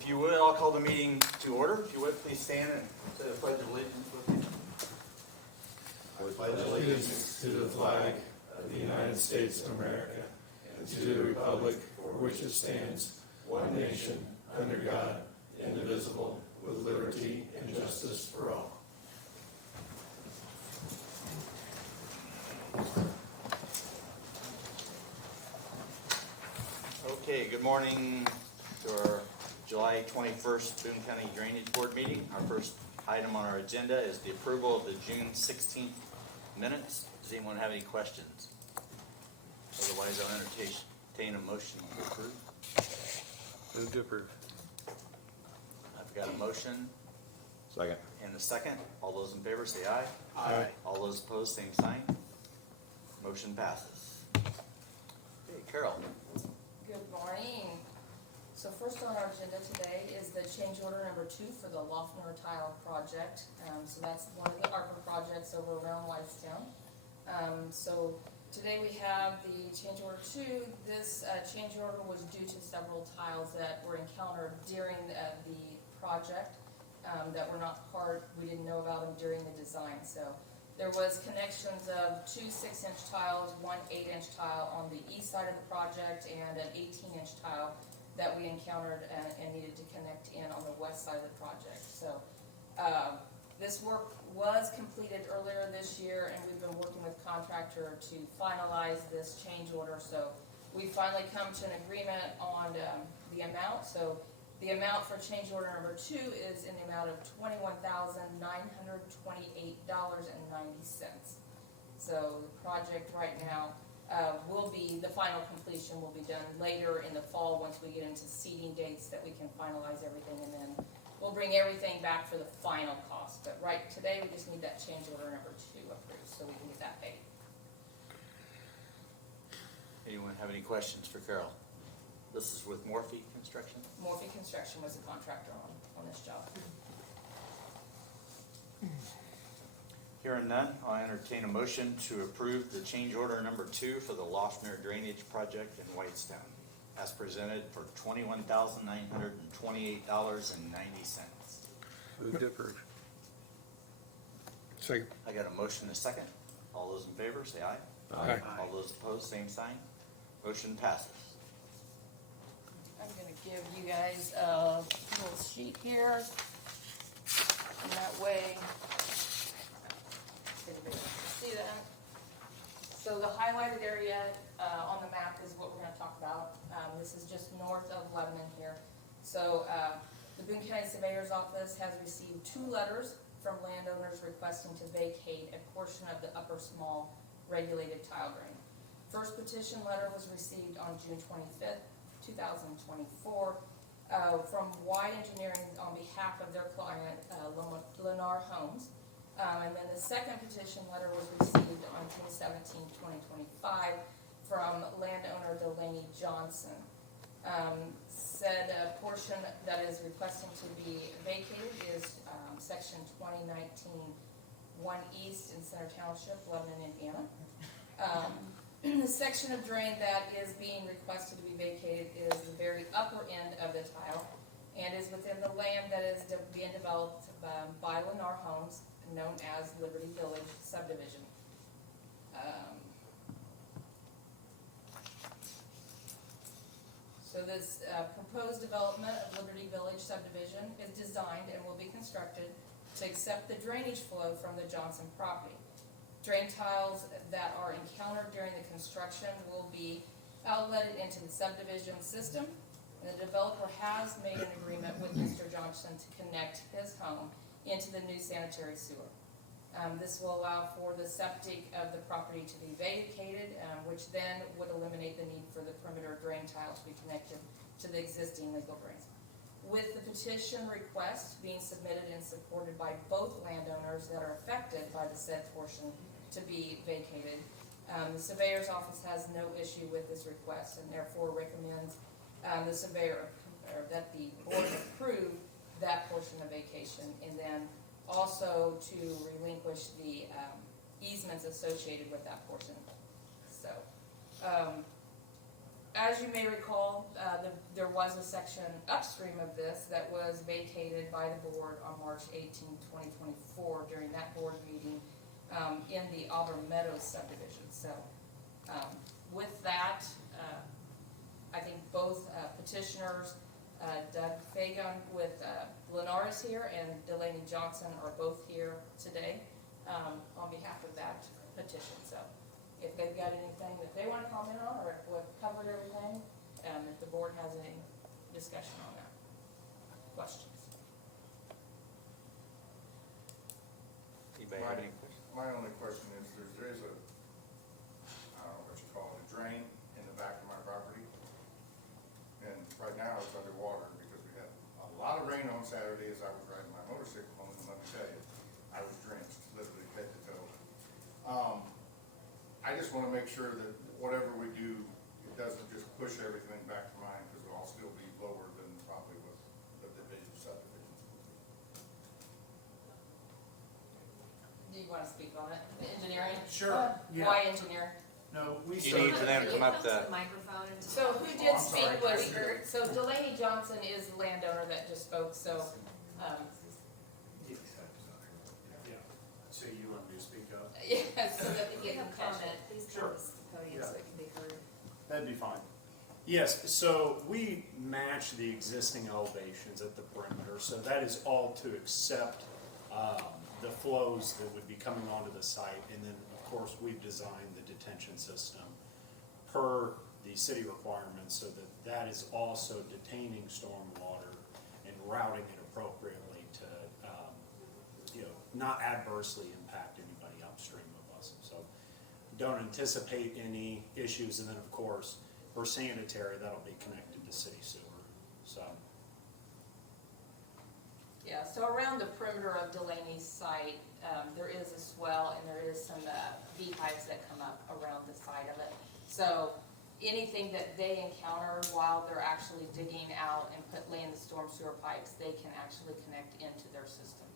If you would, I'll call the meeting to order. If you would, please stand and say the Pledge of Allegiance with me. I pledge allegiance to the flag of the United States of America and to the republic for which it stands, one nation, under God, indivisible, with liberty and justice for all. Okay, good morning to our July 21st Boone County Drainage Board meeting. Our first item on our agenda is the approval of the June 16th minutes. Does anyone have any questions? Otherwise, I'll entertain a motion to approve. Move to approve. I've got a motion Second. and a second. All those in favor say aye. Aye. All those opposed, same sign. Motion passes. Okay, Carol. Good morning. So first on our agenda today is the change order number 2 for the Loeffner Tile project. So that's one of the ARPA projects over around Whitestown. So today we have the change order 2. This change order was due to several tiles that were encountered during the project that were not we didn't know about them during the design. So there was connections of 2 6-inch tiles, 1 8-inch tile on the east side of the project, and an 18-inch tile that we encountered and needed to connect in on the west side of the project. So this work was completed earlier this year, and we've been working with contractor to finalize this change order. So we finally come to an agreement on the amount. So the amount for change order number 2 is in the amount of $21,928.90. So the project right now the final completion will be done later in the fall once we get into seeding dates that we can finalize everything, and then we'll bring everything back for the final cost. But right today we just need that change order number 2 approved so we can get that paid. Anyone have any questions for Carol? This is with Morphe Construction. Morphe Construction was the contractor on this job. Hearing none, I'll entertain a motion to approve the change order number 2 for the Loeffner Drainage Project in Whitestown, as presented for $21,928.90. Move to approve. Second. I got a motion and a second. All those in favor say aye. Aye. All those opposed, same sign. Motion passes. I'm gonna give you guys a little sheet here, and that way everybody can see that. So the highlighted area on the map is what we're going to talk about. This is just north of Lebanon here. So the Boone County Surveyor's Office has received 2 letters from landowners requesting to vacate a portion of the upper small regulated tile drain. First petition letter was received on June 25th, 2024 from Y Engineering on behalf of their client, Lennar Homes. And then the second petition letter was received on June 17, 2025 from landowner Delaney Johnson. Said a portion that is requesting to be vacated is section 2019 1 East in Center Township, Lebanon, Indiana. The section of drain that is being requested to be vacated is the very upper end of the tile and is within the land that is being developed by Lennar Homes, known as Liberty Village subdivision. So this proposed development of Liberty Village subdivision is designed and will be constructed to accept the drainage flow from the Johnson property. Drain tiles that are encountered during the construction will be outletted into the subdivision system. And the developer has made an agreement with Mr. Johnson to connect his home into the new sanitary sewer. This will allow for the septic of the property to be vacated, which then would eliminate the need for the perimeter drain tile to be connected to the existing legal drains. With the petition request being submitted and supported by both landowners that are affected by the said portion to be vacated, the Surveyor's Office has no issue with this request and therefore recommends the surveyor that the board approve that portion of vacation, and then also to relinquish the easements associated with that portion. So as you may recall, there was a section upstream of this that was vacated by the board on March 18, 2024 during that board meeting in the Auburn Meadows subdivision. So with that, I think both petitioners, Doug Fagan with Lennar is here and Delaney Johnson are both here today on behalf of that petition. So if they've got anything that they want to comment on, or if we've covered everything, if the board has any discussion on that. Questions? Anybody have any questions? My only question is, there is a, I don't know what you call it, a drain in the back of my property. And right now it's underwater because we had a lot of rain on Saturday as I was riding my motorcycle home, and let me tell you, I was drenched, literally head to toe. I just wanna make sure that whatever we do, it doesn't just push everything back to mine, because it'll all still be lower than probably what the division subdivision. Do you want to speak on it? The engineering? Sure, yeah. Why engineer? No, we You need for them to come up the the, microphone and. So who Oh, did I'm speak sorry. was, so Delaney Johnson is the landowner that just spoke, so, Yeah, so you want me to speak up? yeah, so that If they you can have catch comment, it. please Sure. come to the podium so it can be heard. That'd be fine. Yes, so we match the existing elevations at the perimeter, so that is all to accept the flows that would be coming onto the site. And then, of course, we've designed the detention system per the city requirements so that that is also detaining stormwater and routing it appropriately to, not adversely impact anybody upstream of us. So don't anticipate any issues. And then, of course, for sanitary, that'll be connected to city sewer, so. Yeah, so around the perimeter of Delaney's site, there is a swell and there is some beehives that come up around the side of it. So anything that they encounter while they're actually digging out and laying the storm sewer pipes, they can actually connect into their system,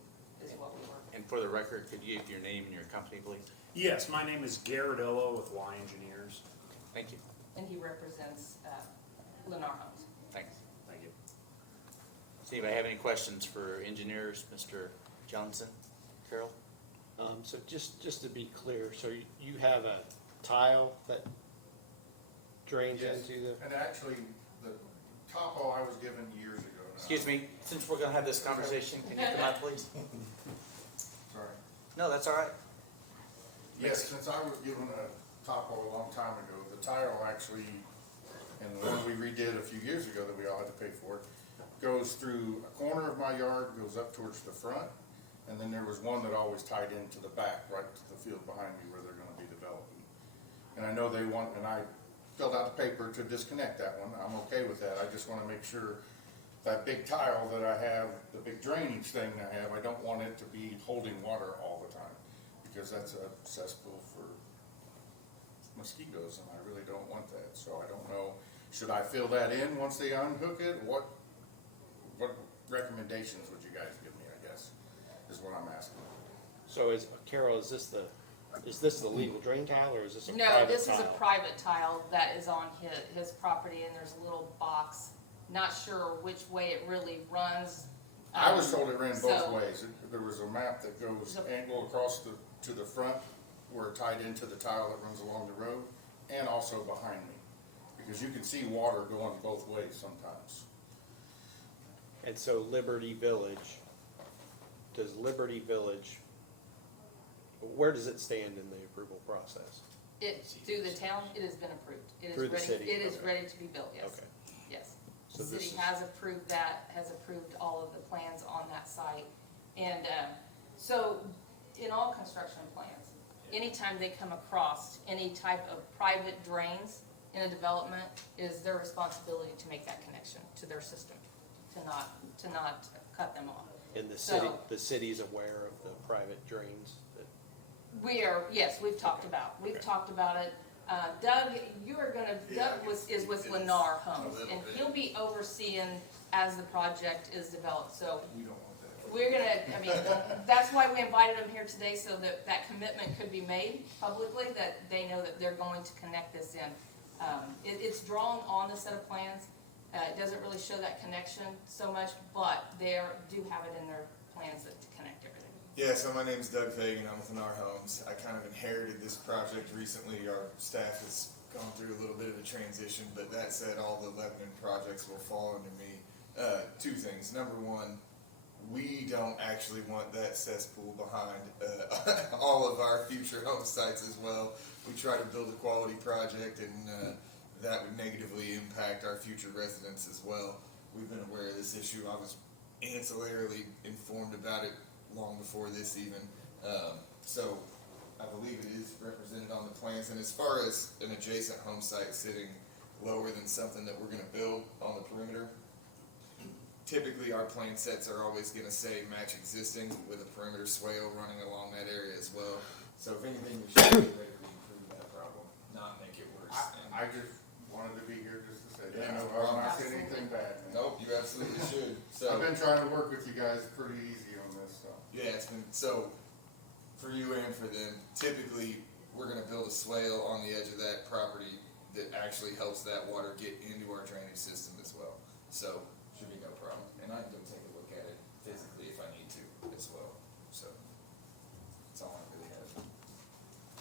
is what we were. and for the record, could you give your name and your company, please? Yes, my name is Garrett Illo with Y Engineers. Thank you. And he represents Lennar Homes. Thanks. Thank you. Does anybody have any questions for engineers, Mr. Johnson? Carol? So just to be clear, so you have a tile that drains Yes. into the, And actually, the topo I was given years ago. now- Excuse me, since we're gonna have this conversation, can you come out, please? Sorry. No, that's all right. Yes, since I was given a topo a long time ago, the tile actually, and the one we redid a few years ago that we all had to pay for, goes through a corner of my yard, goes up towards the front, and then there was one that always tied into the back, right to the field behind me where they're gonna be developing. And I know they want, and I filled out the paper to disconnect that one, I'm okay with that, I just wanna make sure that big tile that I have, the big drainage thing I have, I don't want it to be holding water all the time, because that's a cesspool for mosquitoes, and I really don't want that, so I don't know, should I fill that in once they unhook it? What recommendations would you guys give me, I guess, is what I'm asking. so Carol, is this the legal drain tile, or is this a private No, tile? this is a private tile that is on his property, and there's a little box, not sure which way it really runs. I was told it ran both so- ways. There was a map that goes angle across to the front where it tied into the tile that runs along the road, and also behind me. Because you can see water going both ways sometimes. And so Liberty Village, where does it stand in the approval process? Through the town, it has been approved. It is Through the ready- city, It is okay. ready to be built, yes. Okay. Yes. So The this city is- has approved that, has approved all of the plans on that site. And so in all construction plans, anytime they come across any type of private drains in a development, it is their responsibility to make that connection to their system, to not cut them off. And the So- city's aware of the private drains that, Yes, we've talked about it. Doug, is with Lennar Homes, and he'll be overseeing as the project is developed, so We don't want that. we're gonna, that's why we invited him here today, so that commitment could be made publicly, that they know that they're going to connect this in. It's drawn on the set of plans. It doesn't really show that connection so much, but they do have it in their plans to connect everything. Yeah, so my name's Doug Fagan. I'm with Lennar Homes. I kind of inherited this project recently. Our staff has gone through a little bit of a transition, but that said, all the Lebanon projects will fall under me. Two things. Number one, we don't actually want that cesspool behind all of our future home sites as well. We try to build a quality project, and that would negatively impact our future residents as well. We've been aware of this issue. I was ancillarily informed about it long before this even. So I believe it is represented on the plans. And as far as an adjacent home site sitting lower than something that we're going to build on the perimeter, typically our plan sets are always going to say match existing with a perimeter swale running along that area as well. So if anything, we should theoretically improve that problem, not make it worse. I just wanted to be here just to say Yeah, that. no I'm problem. not saying anything bad, man. Nope, you absolutely should. I've been trying to work with you guys pretty easy on this stuff. Yeah, it's been, so, for you and for them, typically, we're gonna build a swale on the edge of that property that actually helps that water get into our drainage system as well. So, should be no problem. And I can go take a look at it physically if I need to as well. So, that's all I really have.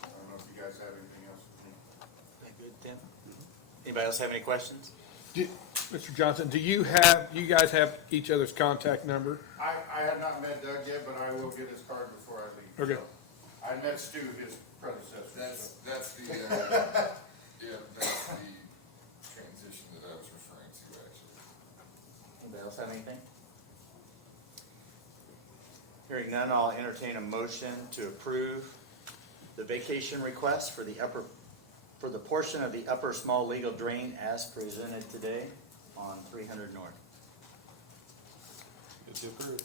I don't know if you guys have anything else for me. Good, Tim? Anybody else have any questions? Mr. Johnson, do you guys have each other's contact number? I have not met Doug yet, but I will get his card before I leave. Okay. So, I met Stu, his predecessor. That's the, yeah, that's the transition that I was referring to actually. Anybody else have anything? Hearing none, I'll entertain a motion to approve the vacation request for the portion of the upper small legal drain as presented today on 300 North. Move to approve.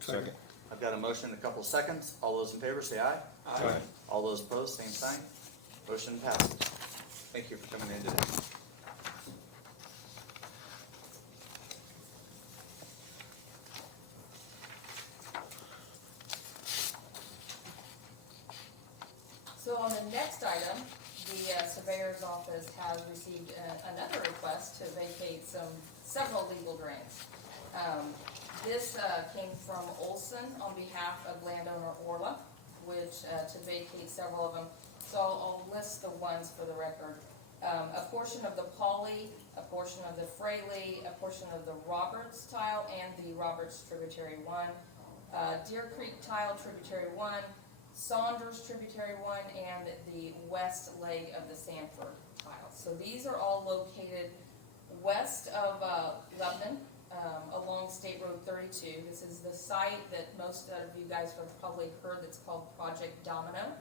Second. I've got a motion in a couple seconds. All those in favor say aye. Aye. All those opposed, same sign. Motion passes. Thank you for coming in today. So on the next item, the surveyor's office has received another request to vacate several legal drains. This came from Olson on behalf of landowner Orla, which to vacate several of them. So I'll list the ones for the record. A portion of the Pauley, a portion of the Fraley, a portion of the Roberts tile and the Roberts Tributary 1, Deer Creek tile Tributary 1, Saunders Tributary 1, and the west leg of the Sanford tile. So these are all located west of Lebanon, along State Road 32. This is the site that most of you guys have probably heard that's called Project Domino.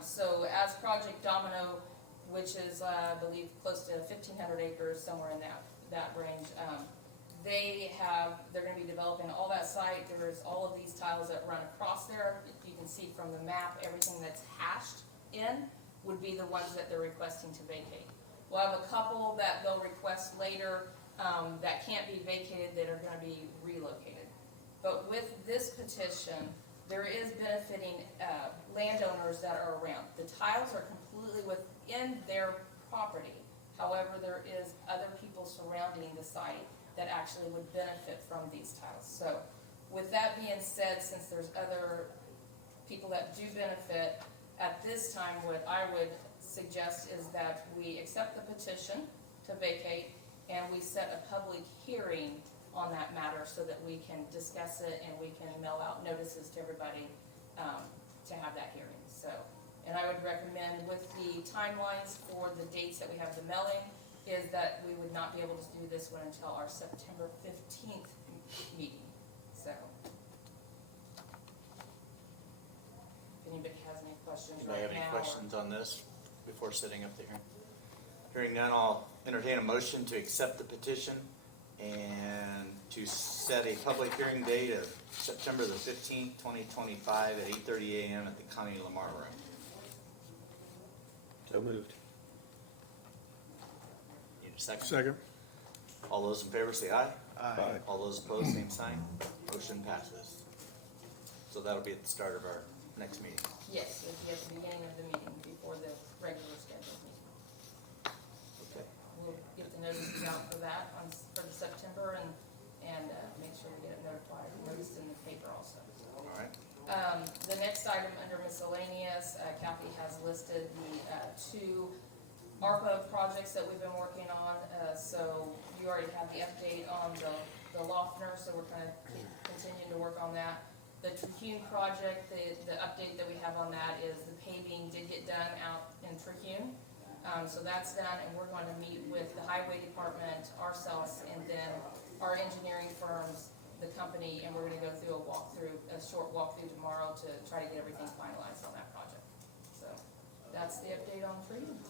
So as Project Domino, which is I believe close to 1,500 acres, somewhere in that range, they're going to be developing all that site. There's all of these tiles that run across there. You can see from the map, everything that's hashed in would be the ones that they're requesting to vacate. We'll have a couple that they'll request later that can't be vacated, that are going to be relocated. But with this petition, there is benefiting landowners that are around. The tiles are completely within their property. However, there is other people surrounding the site that actually would benefit from these tiles. So with that being said, since there's other people that do benefit, at this time what I would suggest is that we accept the petition to vacate and we set a public hearing on that matter so that we can discuss it and we can mail out notices to everybody to have that hearing. So, and I would recommend with the timelines for the dates that we have the mailing is that we would not be able to do this one until our September 15th meeting. So, if anybody has any questions Anybody right have any now. questions on this before setting up the hearing? Hearing none, I'll entertain a motion to accept the petition and to set a public hearing date of September the 15th, 2025 at 8:30 a.m. at the Connie Lamar Room. So moved. Need a second? Second. All those in favor say aye. Aye. All those opposed, same sign. Motion passes. So that'll be at the start of our next meeting. Yes, it'll be at the beginning of the meeting before the regular scheduled meeting. notices out for that for the September and make sure we get it noticed in the paper also. All right. The next item under miscellaneous, Kathy has listed the two ARPA projects that we've been working on. So you already have the update on the Loftner, so we're kind of continuing to work on that. The Tricune project, the update that we have on that is the paving did get done out in Tricune. So that's done, and we're going to meet with the highway department, ourselves, and then our engineering firms, the company, and we're gonna go through a short walkthrough tomorrow to try to get everything finalized on that project. So that's the update on Tricune.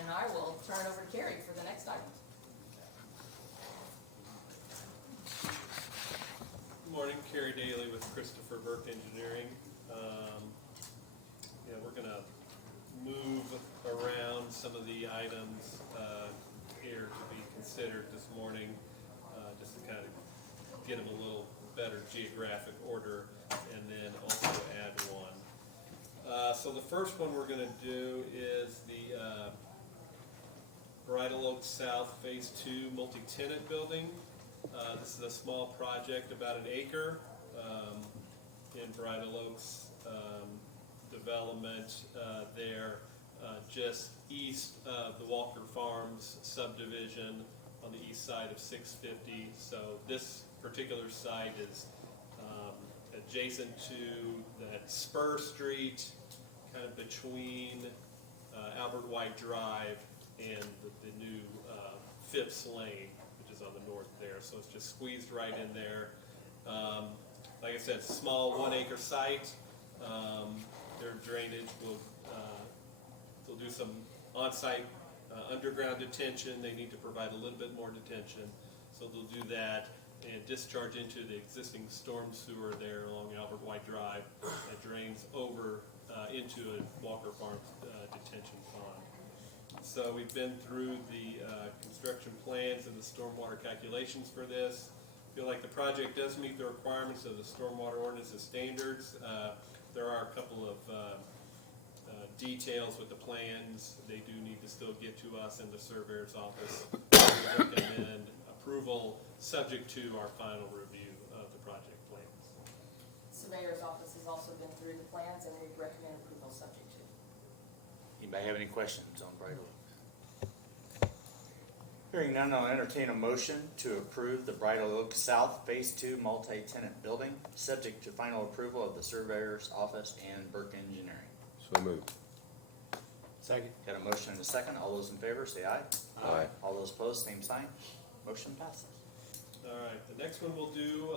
And I will turn it over to Carrie for the next item. Good morning, Kerry Daly with Christopher Burke Engineering. Yeah, we're gonna move around some of the items here to be considered this morning, just to kind of get them a little better geographic order, and then also add one. So the first one we're gonna do is the Bridal Oak South Phase 2 multi-tenant building. This is a small project, about an acre, in Bridal Oaks development there, just east of the Walker Farms subdivision on the east side of 650. So this particular site is adjacent to that spur street, kind of between Albert White Drive and the new Phipps Lane, which is on the north there. So it's just squeezed right in there. Like I said, small 1 acre site. Their drainage will they'll do some on-site underground detention. They need to provide a little bit more detention, so they'll do that and discharge into the existing storm sewer there along Albert White Drive that drains over into a Walker Farms detention pond. So we've been through the construction plans and the stormwater calculations for this. Feel like the project does meet the requirements of the stormwater ordinance's standards. There are a couple of details with the plans. They do need to still get to us in the surveyor's office. We recommend approval subject to our final review of the project plans. Surveyor's office has also been through the plans, and we recommend approval subject to. Anybody have any questions on Bridal Oak? Hearing none, I'll entertain a motion to approve the Bridal Oak South Phase 2 multi-tenant building, subject to final approval of the surveyor's office and Burke Engineering. So moved. Second. Got a motion and a second. All those in favor say aye. Aye. All those opposed, same sign. Motion passes. All right, the next one we'll do,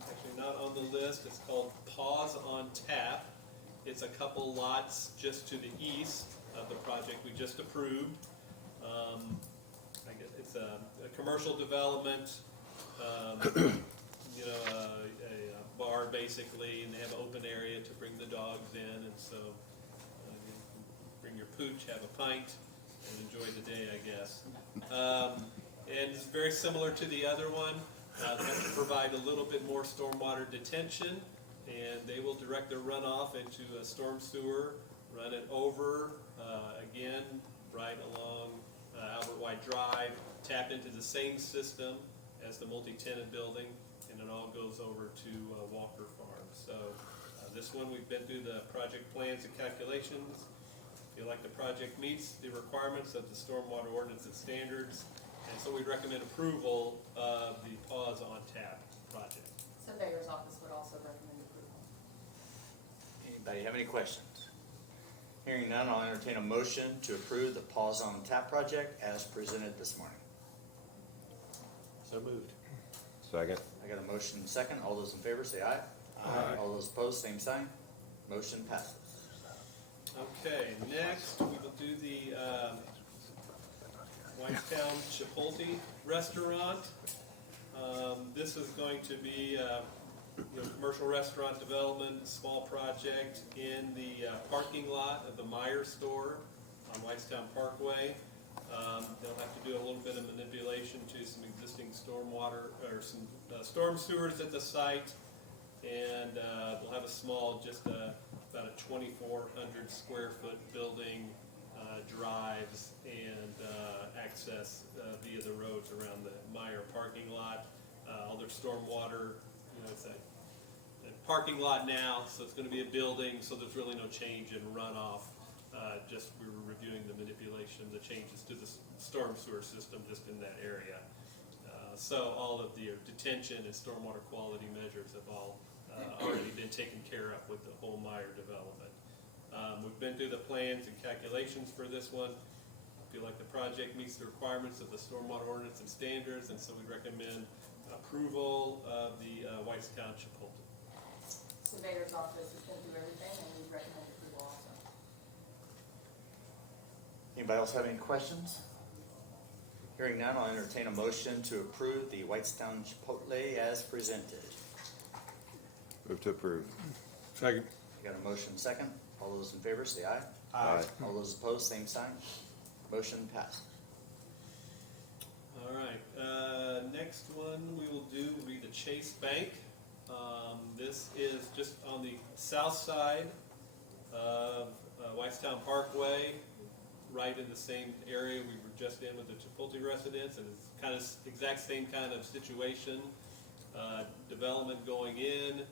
actually not on the list, it's called Pause on Tap. It's a couple lots just to the east of the project we just approved. I guess it's a commercial development, you know, a bar basically, and they have an open area to bring the dogs in, and so you can bring your pooch, have a pint, and enjoy the day, I guess. And it's very similar to the other one. They have to provide a little bit more stormwater detention, and they will direct their runoff into a storm sewer, run it over, again, right along Albert White Drive, tap into the same system as the multi-tenant building, and it all goes over to Walker Farms. So this one, we've been through the project plans and calculations. Feel like the project meets the requirements of the stormwater ordinance and standards, and so we recommend approval of the Pause on Tap project. Surveyor's office would also recommend approval. Anybody have any questions? Hearing none, I'll entertain a motion to approve the Pause on Tap project as presented this morning. So moved. Second. I got a motion and a second. All those in favor say aye. Aye. All those opposed, same sign. Motion passes. Okay, next we will do the Whitestown Chipotle restaurant. This is going to be commercial restaurant development, small project in the parking lot of the Meyer store on Whitestown Parkway. They'll have to do a little bit of manipulation to some existing stormwater or some storm sewers at the site, and they'll have a small, just about a 2,400 square foot building drives and access via the roads around the Meyer parking lot. All their stormwater, it's a parking lot now, so it's going to be a building, so there's really no change in runoff. Just we were reviewing the manipulation, the changes to the storm sewer system just in that area. So all of the detention and stormwater quality measures have all already been taken care of with the whole Meyer development. We've been through the plans and calculations for this one. I feel like the project meets the requirements of the stormwater ordinance and standards, and so we recommend approval of the White's Township Chipotle. Surveyor's office has been through everything, and we recommend approval also. Anybody else have any questions? Hearing none, I'll entertain a motion to approve the Whitestown Chipotle as presented. Move to approve. Second. I got a motion second. All those in favor say aye. Aye. All those opposed, same sign. Motion passes. All right, next one we will do will be the Chase Bank. This is just on the south side of Whitestown Parkway, right in the same area we were just in with the Chipotle residents, and it's kind of exact same kind of situation. Development going in,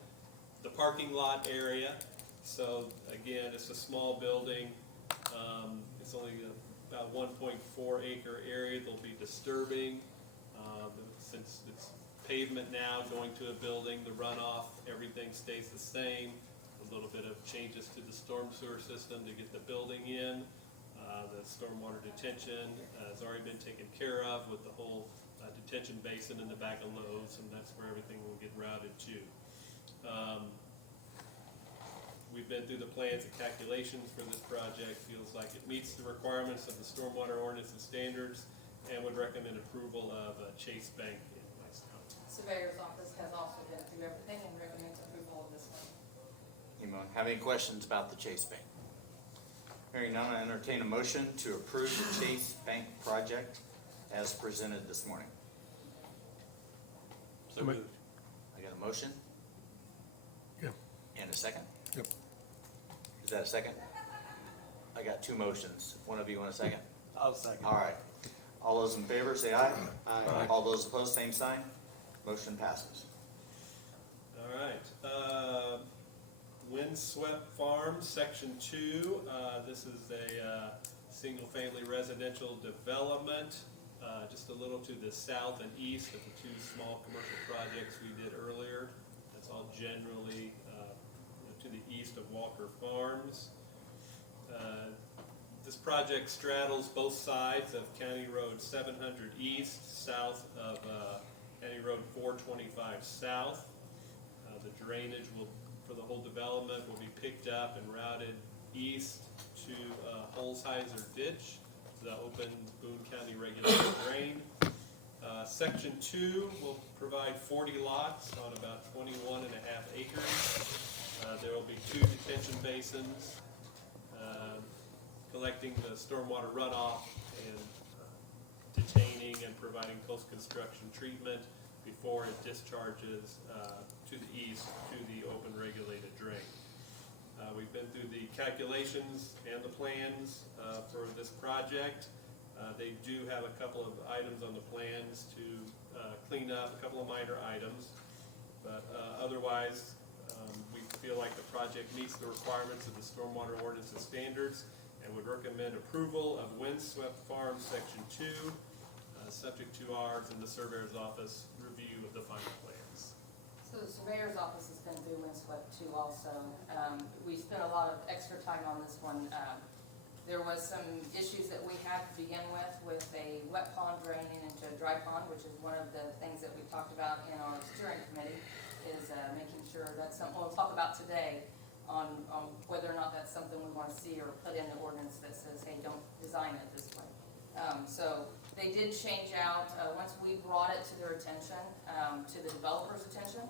the parking lot area. So again, it's a small building. It's only about 1.4 acre area they'll be disturbing. Since it's pavement now going to a building, the runoff, everything stays the same. A little bit of changes to the storm sewer system to get the building in. The stormwater detention has already been taken care of with the whole detention basin in the back of Lowe's, and that's where everything will get routed to. We've been through the plans and calculations for this project. Feels like it meets the requirements of the stormwater ordinance and standards, and would recommend approval of Chase Bank in Whitestown. Surveyor's office has also been through everything and recommends approval of this one. Anyone have any questions about the Chase Bank? Hearing none, I entertain a motion to approve the Chase Bank project as presented this morning. So moved. I got a motion? Yep. And a second? Yep. Is that a second? I got two motions. One of you want a second? I'll second. All right. All those in favor say aye. Aye. All those opposed, same sign. Motion passes. All right. Windswept Farms, Section 2. This is a single-family residential development, just a little to the south and east of the two small commercial projects we did earlier. That's all generally to the east of Walker Farms. This project straddles both sides of County Road 700 East, south of County Road 425 South. The drainage for the whole development will be picked up and routed east to Holzheiser Ditch, the open Boone County regulated drain. Section 2 will provide 40 lots on about 21.5 acres. There will be 2 detention basins, collecting the stormwater runoff and detaining and providing post-construction treatment before it discharges to the east to the open regulated drain. We've been through the calculations and the plans for this project. They do have a couple of items on the plans to clean up, a couple of minor items, but otherwise we feel like the project meets the requirements of the stormwater ordinance and standards, and would recommend approval of Windswept Farms Section 2, subject to ours and the surveyor's office review of the final plans. So the surveyor's office has been through Windswept too also. We spent a lot of extra time on this one. There was some issues that we had to begin with a wet pond draining into a dry pond, which is one of the things that we talked about in our steering committee, is making sure that's something we'll talk about today on whether or not that's something we want to see or put in the ordinance that says, hey, don't design it this way. So they did change out, once we brought it to their attention, to the developer's attention,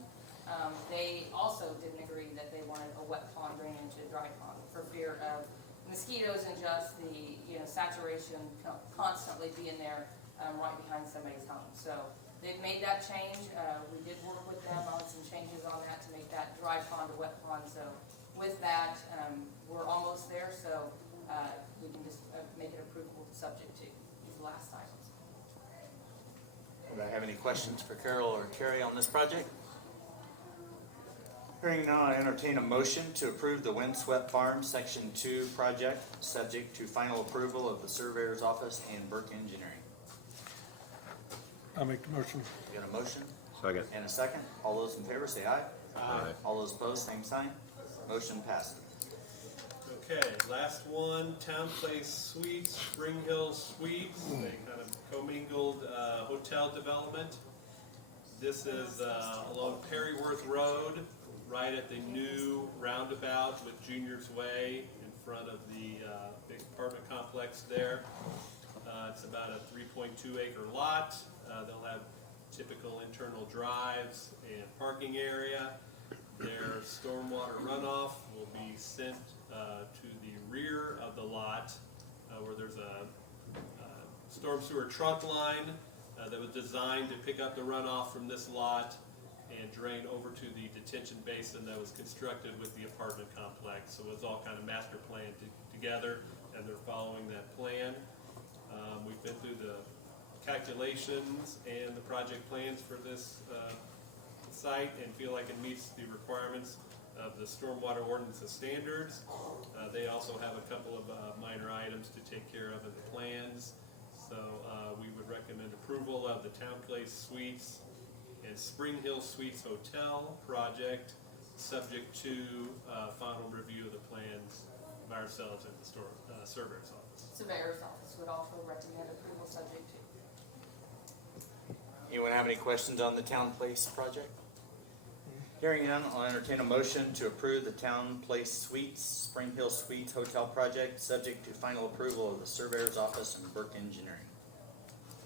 they also didn't agree that they wanted a wet pond drain into a dry pond for fear of mosquitoes and just the saturation constantly being there right behind somebody's home. So they've made that change. We did work with them on some changes on that to make that dry pond a wet pond. So with that, we're almost there. So we can just subject to, these last items. Do I have any questions for Carol or Carrie on this project? Hearing none, I entertain a motion to approve the Windswept Farm Section 2 project, subject to final approval of the Surveyor's Office and Burke Engineering. I'll make the motion. We got a motion Second. and a second. All those in favor say aye. Aye. All those opposed, same sign. Motion passes. Okay, last one, Town Place Suites, Spring Hill Suites, a kind of commingled hotel development. This is along Perryworth Road, right at the new roundabout with Junior's Way in front of the big apartment complex there. It's about a 3.2 acre lot. They'll have typical internal drives and parking area. Their stormwater runoff will be sent to the rear of the lot where there's a storm sewer trunk line that was designed to pick up the runoff from this lot and drain over to the detention basin that was constructed with the apartment complex. So it's all kind of master planned together, and they're following that plan. We've been through the calculations and the project plans for this site and feel like it meets the requirements of the stormwater ordinance standards. They also have a couple of minor items to take care of in the plans. So we would recommend approval of the Town Place Suites and Spring Hill Suites Hotel project, subject to final review of the plans by ourselves and the surveyor's office. Surveyor's Office would also recommend approval subject to. Anyone have any questions on the Town Place project? Hearing none, I'll entertain a motion to approve the Town Place Suites, Spring Hill Suites Hotel project, subject to final approval of the Surveyor's Office and Burke Engineering.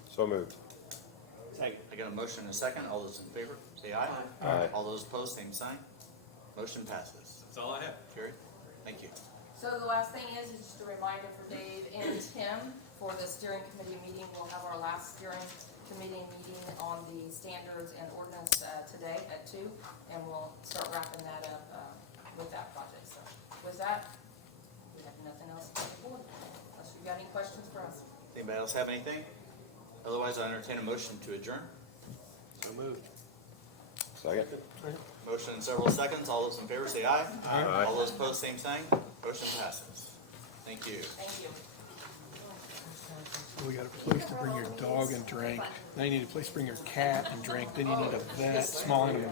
So moved. I got a motion and a second. All those in favor, say aye. Aye. All those opposed, same sign. Motion passes. That's all I have. Carried. Thank you. So the last thing is just a reminder for Dave and Tim for the steering committee meeting. We'll have our last steering committee meeting on the standards and ordinance today at 2, and we'll start wrapping that up with that project. So with that, we have nothing else to report, unless you've got any questions for us. Anybody else have anything? Otherwise, I'll entertain a motion to adjourn. So moved. Second. Motion in several seconds. All those in favor say aye. Aye. All those opposed, same sign. Motion passes. Thank you. Thank you. We got a place to bring your dog and drink. Now you need a place to bring your cat and drink. Then you need a vet, small animal